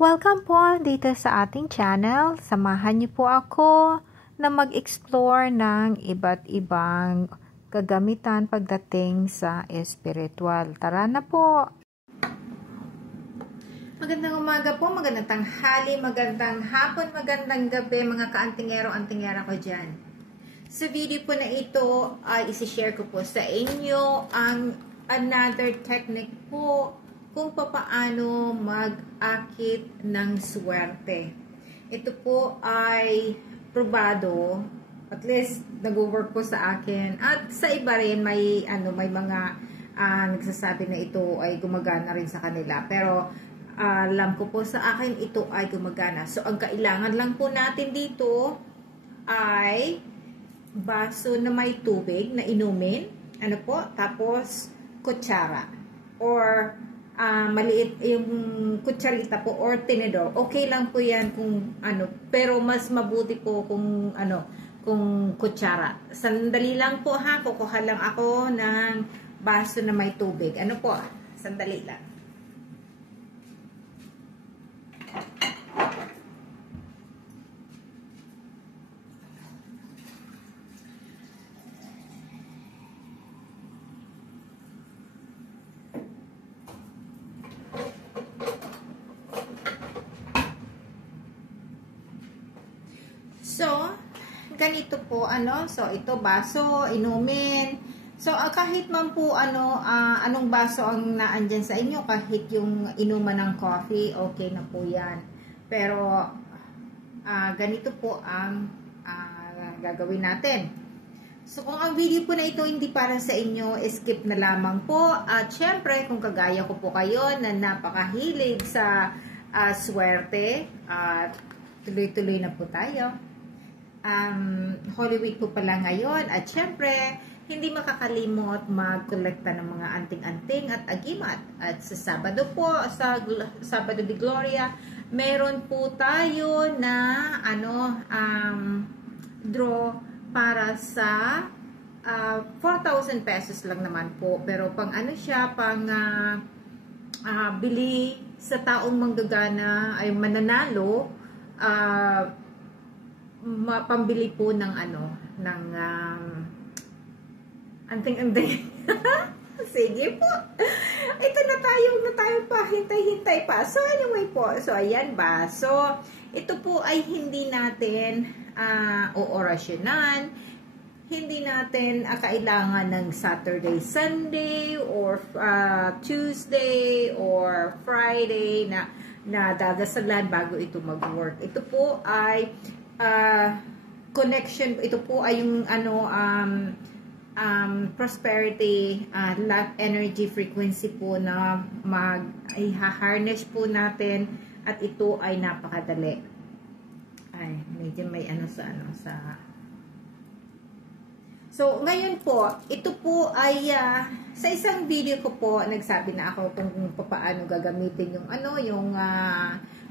Welcome po dito sa ating channel. Samahan niyo po ako na mag-explore ng iba't ibang kagamitan pagdating sa espiritual. Tara na po! Magandang umaga po, magandang tanghali, magandang hapon, magandang gabi mga ka-antingero-antingera ko dyan. Sa video po na ito ay isi-share ko po sa inyo ang another technique po kung papaano mag-akit ng swerte. Ito po ay probado, at least nag-work po sa akin, at sa iba rin may mga nagsasabi na ito ay gumagana rin sa kanila, pero alam ko po sa akin ito ay gumagana. So ang kailangan lang po natin dito ay baso na may tubig na inumin, tapos kutsara or maliit yung kutsarita po or tinidor. Okay lang po yan kung pero mas mabuti po kung kung kutsara. Sandali lang po ha, kukuha lang ako ng baso na may tubig. Sandali lang. So, ganito po, so ito baso, inumin. So, kahit man po, anong baso ang naandyan sa inyo, kahit yung inuman ng coffee, okay na po yan. Pero, ganito po ang gagawin natin. So, kung ang video po na ito hindi para sa inyo, skip na lamang po. At syempre, kung kagaya ko po kayo na napakahilig sa swerte, tuloy-tuloy na po tayo. Holy Week po pala ngayon at syempre hindi makakalimot magkolekta ng mga anting-anting at agimat. At sa Sabado po, sa Sabado de Gloria, meron po tayo na draw para sa 4,000 pesos lang naman po, pero pang siya, pang bili sa taong manggagana ay mananalo, pambili po ng ng anting-anting. Sige po. Ito na tayo pa, hintay-hintay pa. So anyway po, so ayan ba. So ito po ay hindi natin oorasyonan. Hindi natin kailangan ng Saturday, Sunday or Tuesday or Friday na dadasalan bago ito mag-work. Ito po ay connection, ito po ay yung prosperity, love energy frequency po na i-harness po natin, at ito ay napakadali. Ay, medyo may So, ngayon po, ito po ay sa isang video ko po, nagsabi na ako kung paano gagamitin yung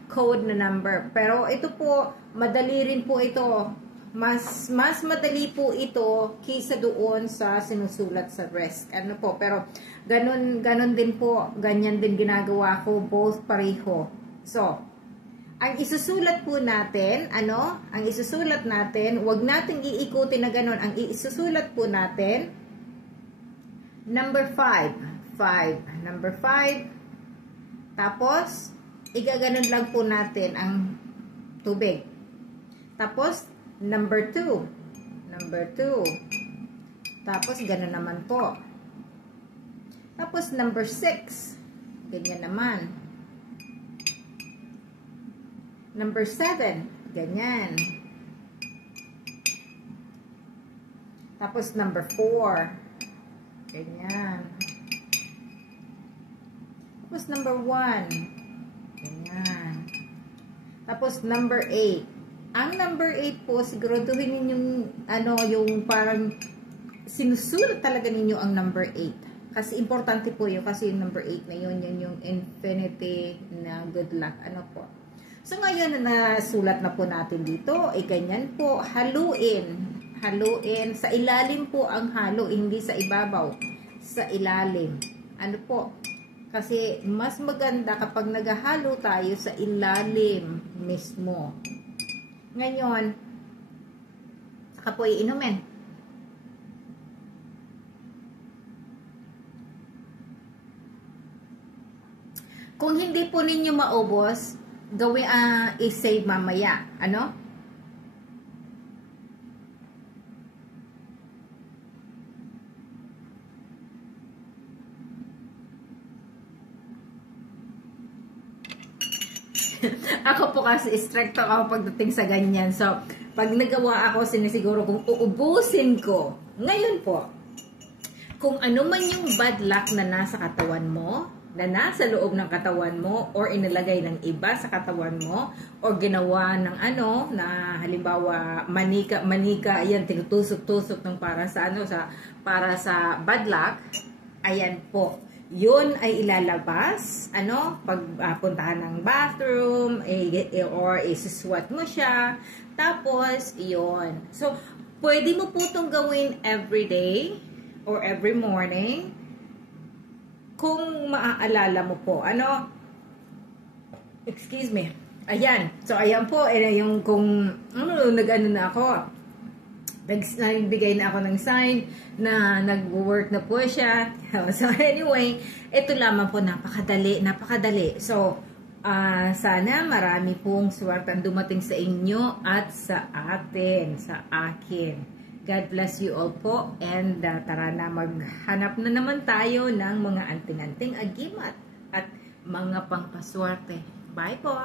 code na number. Pero ito po, madali rin po ito. Mas madali po ito kaysa doon sa sinusulat sa rest. Pero ganun din po, ganyan din ginagawa ko, both pareho. So, ang isusulat po natin, ang isusulat natin, wag nating iikutin na ganun. Ang isusulat po natin, number 5. Number 5. Tapos, igaganon lang po natin ang tubig. Tapos, number 2. Tapos, ganon naman po. Tapos, number 6. Ganyan naman. Number 7. Ganyan. Tapos, number 4. Ganyan. Tapos, number 1. Ganyan. Tapos, number 8. Ang number 8 po, siguraduhin ninyong, yung parang sinusulat talaga ninyo ang number 8. Kasi importante po yun, kasi yung number 8 na yun yung infinity na good luck. Po. So, ngayon na nasulat na po natin dito, ganyan po, haluin. Sa ilalim po ang halo, hindi sa ibabaw. Sa ilalim. Po? Kasi mas maganda kapag naghahalo tayo sa ilalim mismo. Ngayon, saka po iinumin. Kung hindi po ninyo maubos, gawin i-save mamaya. Ano? Ako po kasi stricto ako pagdating sa ganyan. So, pag nagawa ako, sinisiguro kung uubusin ko. Ngayon po, kung ano man yung bad luck na nasa katawan mo, na nasa loob ng katawan mo, or inilagay ng iba sa katawan mo, or ginawa ng ano, na halimbawa manika, ayan, tinutusok-tusok ng para sa bad luck, ayan po. Yun ay ilalabas, pagpuntahan ng bathroom, or isuswat mo siya. Tapos, yun. So, pwede mo po itong gawin every day or every morning kung maaalala mo po. Excuse me. Ayan. So, ayan po. Yung kung nag-ano na ako, nagbigay na ako ng sign na nag-work na po siya. So anyway, ito lamang po, napakadali. So, sana marami pong swerte ang dumating sa inyo at sa akin. God bless you all po, and tara na, maghanap na naman tayo ng mga anting-anting agimat at mga pangpaswerte. Bye po!